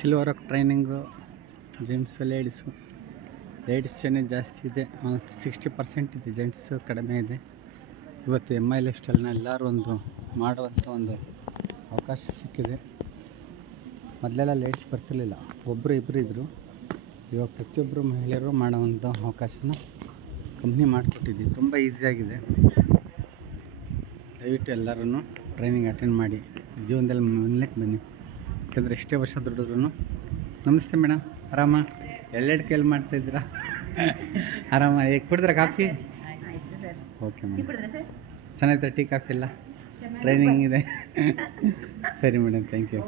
Silver training gents ಲೇಡೀಸೇ ಜಾಸ್ತಿ ಇದೆ. 60% ಇದೆ, ಜೆಂಟ್ಸು ಕಡಿಮೆ ಇದೆ. ಇವತ್ತು MI ಲೈಫ್ ಸ್ಟೈಲ್ನ ಎಲ್ಲರೂ ಮಾಡುವಂಥ ಒಂದು ಅವಕಾಶ ಸಿಕ್ಕಿದೆ. ಮೊದಲೆಲ್ಲ ಲೇಡೀಸ್ ಬರ್ತಿರ್ಲಿಲ್ಲ, ಒಬ್ಬರು ಇಬ್ಬರು ಇದ್ದರು. ಇವಾಗ ಪ್ರತಿಯೊಬ್ಬರು ಮಹಿಳೆಯರು ಮಾಡೋವಂಥ ಅವಕಾಶನ ಕಂಪ್ನಿ ಮಾಡಿಕೊಟ್ಟಿದ್ವಿ. ತುಂಬ ಈಸಿಯಾಗಿದೆ. ದಯವಿಟ್ಟು ಎಲ್ಲರೂ ಟ್ರೈನಿಂಗ್ ಅಟೆಂಡ್ ಮಾಡಿ ಜೀವನದಲ್ಲಿ ಮುನ್ನಕ್ಕೆ ಬನ್ನಿ. ಯಾಕಂದರೆ ಎಷ್ಟೇ ವರ್ಷ ದುಡಿದ್ರೂ. ನಮಸ್ತೆ ಮೇಡಮ್, ಆರಾಮ? ಎಲ್ಲೆರಡು ಕೈಲಿ ಮಾಡ್ತಾಯಿದ್ದೀರಾ? ಆರಾಮ? ಹೇಗೆ ಕುಡಿದ್ರೆ ಕಾಫಿ? ಓಕೆ ಮೇಡಮ್, ಚೆನ್ನಾಗಿತ್ತು ಟೀ ಕಾಫಿ ಎಲ್ಲ? ಟ್ರೈನಿಂಗ್ ಇದೆ. ಸರಿ ಮೇಡಮ್, ಥ್ಯಾಂಕ್ ಯು.